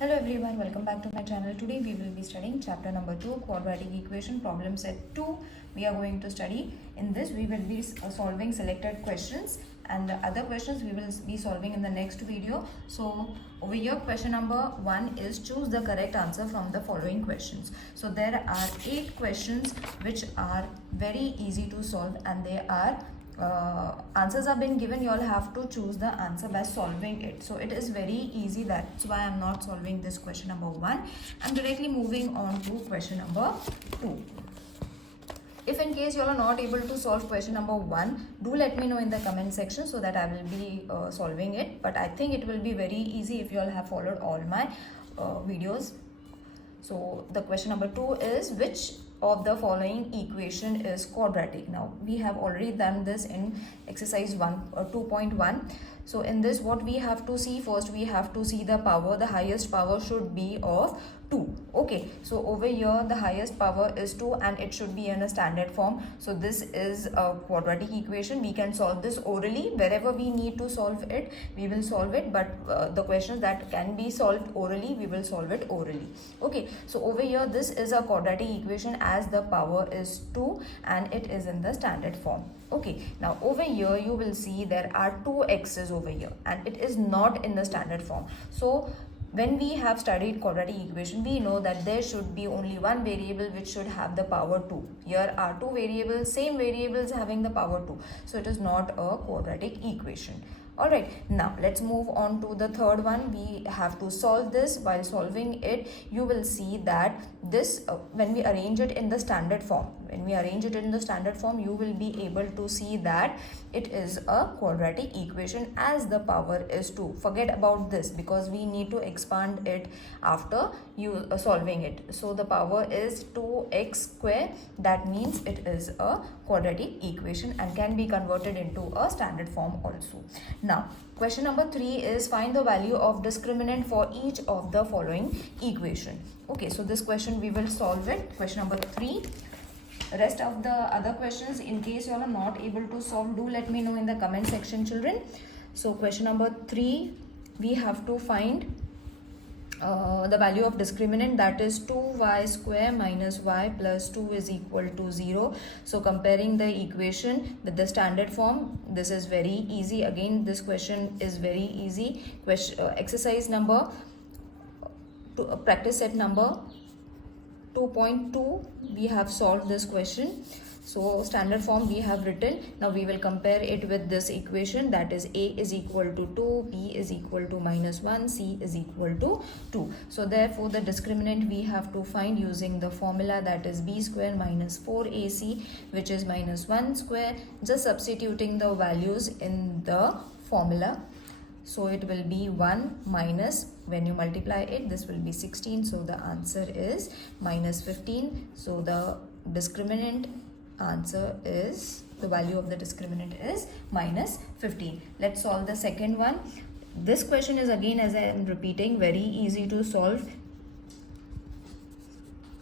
Hello everyone, welcome back to my channel. Today we will be studying chapter number 2, quadratic equation, problem set 2. We are going to study. In this we will be solving selected questions, and the other questions we will be solving in the next video. So over here question number 1 is choose the correct answer from the following questions. So there are 8 questions which are very easy to solve, and they are answers are being given. You all have to choose the answer by solving it. So it is very easy. That's why I'm not solving this question number 1. I'm directly moving on to question number 2. If in case you all are not able to solve question number 1, do let me know in the comment section so that I will be solving it. But I think it will be very easy if you all have followed all my videos. So the question number 2 is, which of the following equation is quadratic? Now we have already done this in exercise 2.1. So in this, what we have to see first, we have to see the power. The highest power should be of 2. Okay, so over here the highest power is 2 and it should be in a standard form. So this is a quadratic equation. We can solve this orally. Wherever we need to solve it, we will solve it, but the questions that can be solved orally, we will solve it orally. Okay, so over here this is a quadratic equation as the power is 2 and it is in the standard form. Okay, now over here you will see there are 2 x's over here and it is not in the standard form. So when we have studied quadratic equation, we know that there should be only one variable which should have the power 2. Here are 2 variables, same variables having the power 2. So it is not a quadratic equation. Alright, now let's move on to the third one. We have to solve this. While solving it, you will see that this, when we arrange it in the standard form, you will be able to see that it is a quadratic equation as the power is 2. Forget about this because we need to expand it after you solving it. So the power is 2x square. That means it is a quadratic equation and can be converted into a standard form also. Now question number 3 is find the value of discriminant for each of the following equation. Okay, so this question we will solve it. Question number 3. Rest of the other questions, in case you all are not able to solve, do let me know in the comment section, children. So question number 3, we have to find the value of discriminant, that is 2y square minus y plus 2 is equal to 0. So comparing the equation with the standard form, this is very easy. Again, this question is very easy. Exercise number practice set number 2.2, we have solved this question. So standard form we have written. Now we will compare it with this equation, that is a is equal to 2, b is equal to minus 1, c is equal to 2. So therefore the discriminant we have to find using the formula, that is b square minus 4ac, which is minus 1 square. Just substituting the values in the formula. So it will be 1 minus, when you multiply it, this will be 16. So the answer is minus 15. So the discriminant answer is, the value of the discriminant is minus 15. Let's solve the second one. This question is, again, as I am repeating, very easy to solve.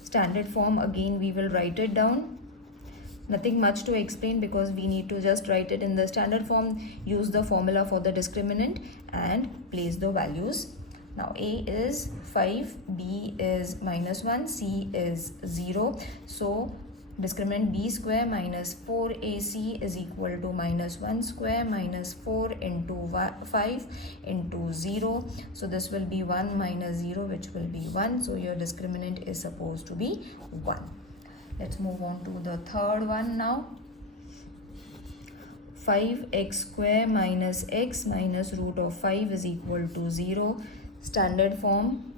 Standard form, again we will write it down. Nothing much to explain because we need to just write it in the standard form, use the formula for the discriminant and place the values. Now a is 5, b is minus 1, c is 0. So discriminant b square minus 4ac is equal to minus 1 square minus 4 into 5 into 0. So this will be 1 minus 0, which will be 1. So your discriminant is supposed to be 1. Let's move on to the third one now. 5x square minus x minus root of 5 is equal to 0. Standard form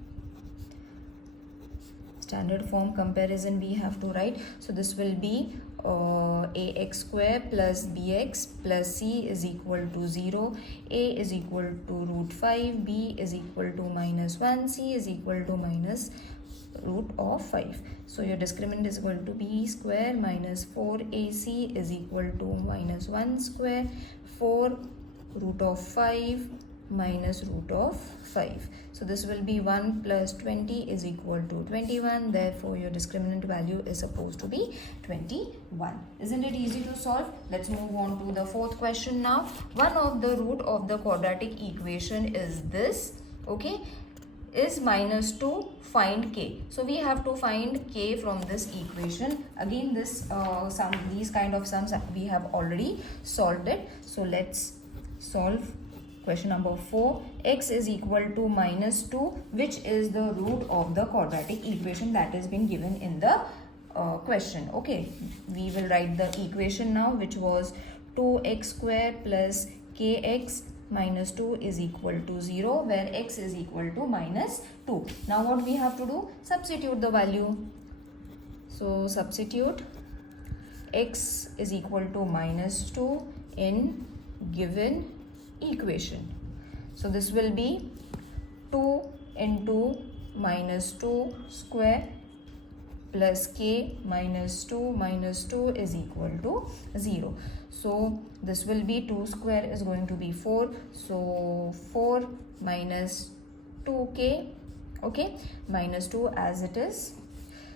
comparison we have to write. So this will be ax square plus bx plus c is equal to 0. A is equal to root 5, b is equal to minus 1, c is equal to minus root of 5. So your discriminant is equal to b square minus 4ac is equal to minus 1 square 4 root of 5 minus root of 5. So this will be 1 plus 20 is equal to 21. Therefore your discriminant value is supposed to be 21. Isn't it easy to solve? Let's move on to the fourth question now. One of the root of the quadratic equation is this. Okay, is minus 2, find k. So we have to find k from this equation. Again, this these kind of sums we have already solved it. So let's solve question number 4. X is equal to minus 2, which is the root of the quadratic equation that has been given in the question. Okay, we will write the equation now, which was 2x square plus kx minus 2 is equal to 0, where x is equal to minus 2. Now what we have to do? Substitute the value. So substitute x is equal to minus 2 in given equation. So this will be 2 into minus 2 square plus k minus 2 is equal to 0. So this will be 2 square is going to be 4. So 4 minus 2k, okay, minus 2 as it is.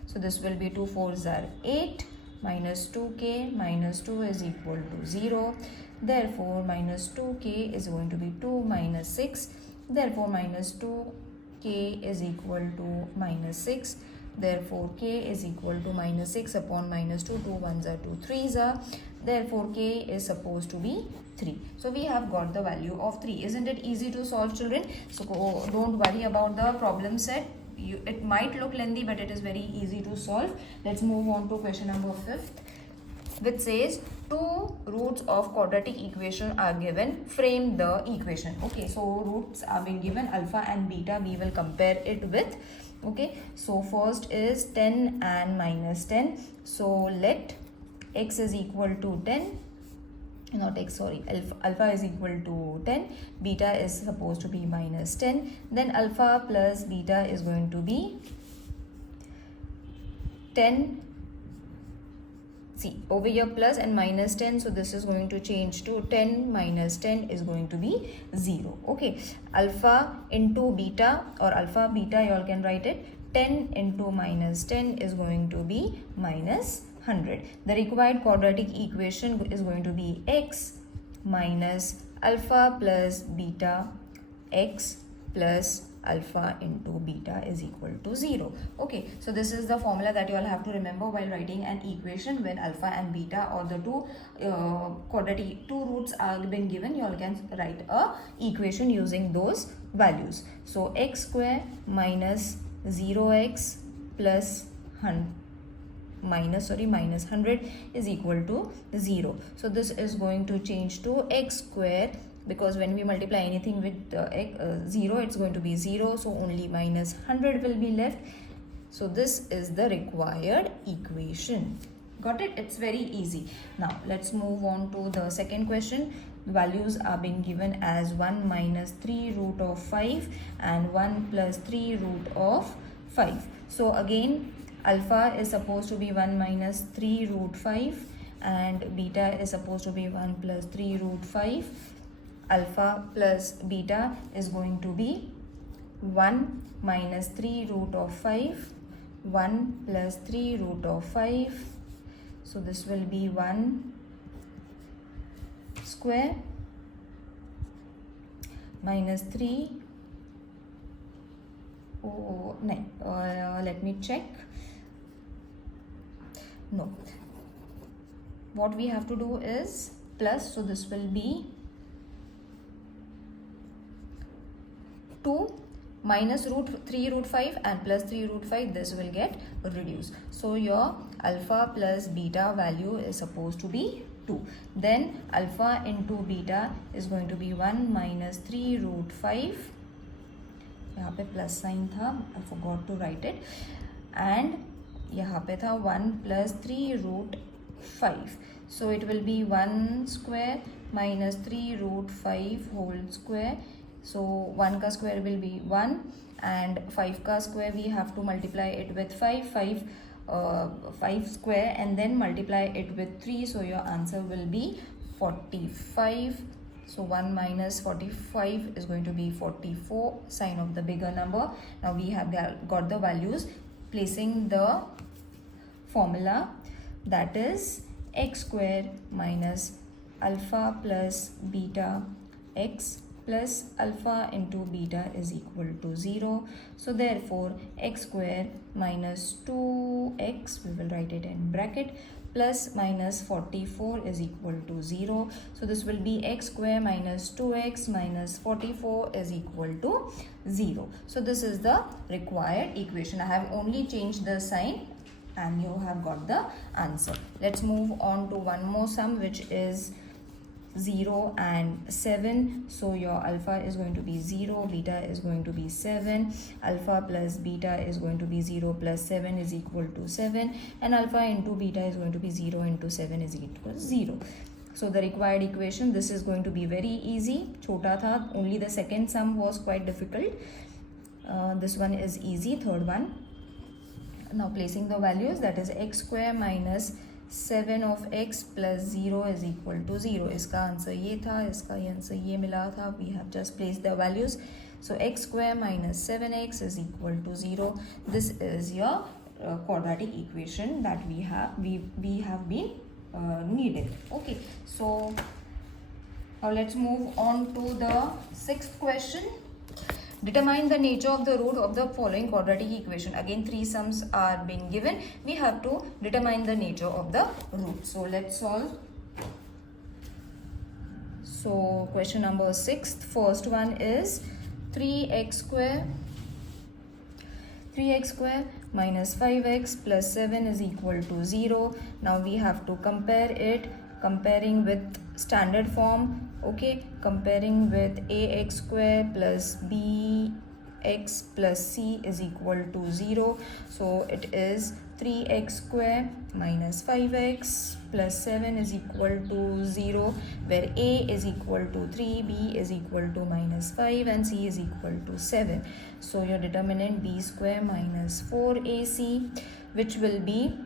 So this will be 2 4s are 8, minus 2k minus 2 is equal to 0. Therefore minus 2k is going to be 2 minus 6. Therefore minus 2k is equal to minus 6. Therefore k is equal to minus 6 upon minus 2. 2 1s are 2 3s are. Therefore k is supposed to be 3. So we have got the value of 3. Isn't it easy to solve, children? So don't worry about the problem set. It might look lengthy, but it is very easy to solve. Let's move on to question number 5th, which says two roots of quadratic equation are given. Frame the equation. Okay, so roots are being given, alpha and beta. We will compare it with. Okay, so first is 10 and minus 10. So let x is equal to 10, not x, sorry, alpha is equal to 10, beta is supposed to be minus 10. Then alpha plus beta is going to be 10. See, over here plus and minus 10, so this is going to change to 10 minus 10 is going to be 0. Okay, alpha into beta, or alpha beta, you all can write it. 10 into minus 10 is going to be minus 100. The required quadratic equation is going to be x minus alpha plus beta, x plus alpha into beta is equal to 0. Okay, so this is the formula that you all have to remember while writing an equation. When alpha and beta, or the two quadratic two roots are been given, you all can write a equation using those values. So x square minus 0x plus minus 100 is equal to 0. So this is going to change to x square, because when we multiply anything with 0, it's going to be 0, so only minus 100 will be left. So this is the required equation. Got it? It's very easy. Now let's move on to the second question. Values are being given as 1 minus 3 root of 5 and 1 plus 3 root of 5. So again, alpha is supposed to be 1 minus 3 root 5 and beta is supposed to be 1 plus 3 root 5. Alpha plus beta is going to be 1 minus 3 root of 5, 1 plus 3 root of 5. So this will be 1 square minus 3. Oh, no, let me check. No. What we have to do is plus, so this will be 2 minus root 3 root 5 and plus 3 root 5, this will get reduced. So your alpha plus beta value is supposed to be 2. Then alpha into beta is going to be 1 minus 3 root 5. यहाँ पे plus sign था, I forgot to write it. And यहाँ पे था 1 plus 3 root 5. So it will be 1 square minus 3 root 5 whole square. So 1 ka square will be 1 and 5 ka square we have to multiply it with 5 square and then multiply it with 3. So your answer will be 45. So 1 minus 45 is going to be 44, sign of the bigger number. Now we have got the values, placing the formula, that is x square minus alpha plus beta x plus alpha into beta is equal to 0. So therefore x square minus 2x, we will write it in bracket, plus minus 44 is equal to 0. So this will be x square minus 2x minus 44 is equal to 0. So this is the required equation. I have only changed the sign and you have got the answer. Let's move on to one more sum, which is 0 and 7. So your alpha is going to be 0, beta is going to be 7, alpha plus beta is going to be 0 plus 7 is equal to 7, and alpha into beta is going to be 0 into 7 is equal to 0. So the required equation, this is going to be very easy. Chota tha, only the second sum was quite difficult. This one is easy, third one. Now placing the values, that is x square minus 7 of x plus 0 is equal to 0. इसका answer ये था, इसका answer ये मिला था. We have just placed the values. So x square minus 7x is equal to 0. This is your quadratic equation that we have been needed. Okay, so now let's move on to the sixth question. Determine the nature of the root of the following quadratic equation. Again, three sums are being given. We have to determine the nature of the root. So let's solve. So question number 6. First one is 3x square minus 5x plus 7 is equal to 0. Now we have to compare it, comparing with standard form. Okay, comparing with ax square plus bx plus c is equal to 0. So it is 3x square minus 5x plus 7 is equal to 0, where a is equal to 3, b is equal to minus 5, and c is equal to 7. So your determinant b square minus 4ac, which will be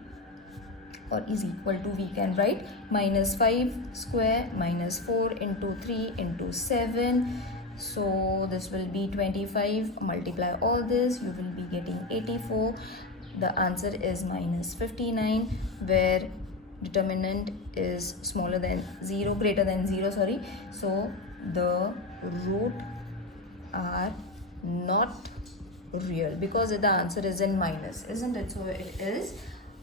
or is equal to, we can write minus 5 square minus 4 into 3 into 7. So this will be 25. Multiply all this, you will be getting 84. The answer is minus 59, where determinant is smaller than 0, greater than 0, sorry. So the root are not real because the answer is in minus, isn't it? So it is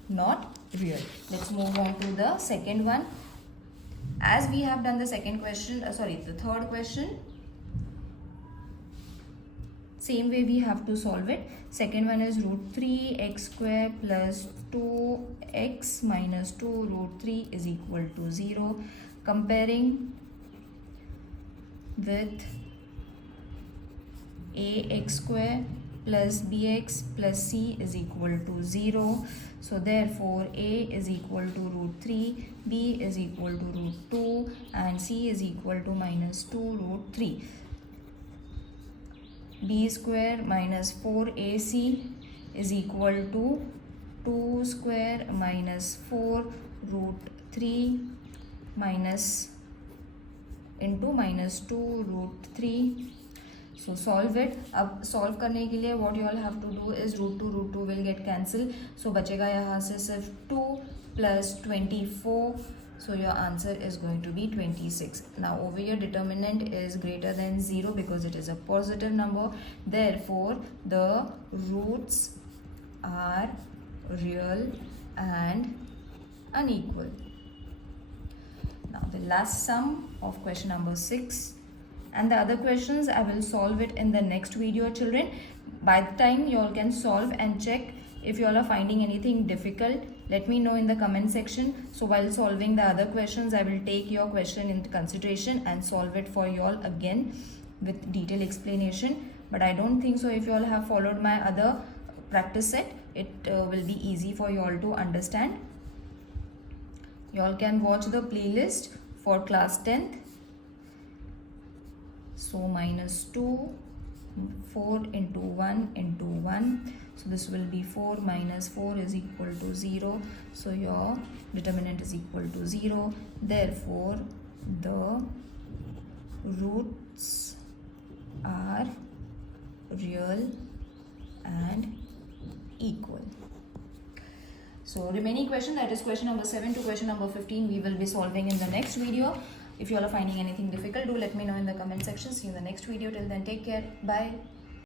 not real. Let's move on to the second one. As we have done the second question, the third question, same way we have to solve it. Second one is root 3x square plus 2x minus 2 root 3 is equal to 0. Comparing with ax square plus bx plus c is equal to 0. So therefore a is equal to root 3, b is equal to root 2, and c is equal to minus 2 root 3. b square minus 4ac is equal to 2 square minus 4 root 3 minus into minus 2 root 3. So solve it. अब solve करने के लिए what you all have to do is root 2 will get cancelled. So बचेगा यहाँ से सिर्फ 2 plus 24. So your answer is going to be 26. Now over here determinant is greater than 0 because it is a positive number. Therefore the roots are real and unequal. Now the last sum of question number 6. And the other questions I will solve it in the next video, children. By the time you all can solve and check if you all are finding anything difficult, let me know in the comment section. So while solving the other questions, I will take your question into consideration and solve it for you all again with detailed explanation. But I don't think so. If you all have followed my other practice set, it will be easy for you all to understand. You all can watch the playlist for class 10th. So minus 2, 4 into 1 into 1. So this will be 4 minus 4 is equal to 0. So your determinant is equal to 0. Therefore, the roots are real and equal. So remaining question, that is question number 7 to question number 15, we will be solving in the next video. If you all are finding anything difficult, do let me know in the comment section. See you in the next video. Till then, take care. Bye.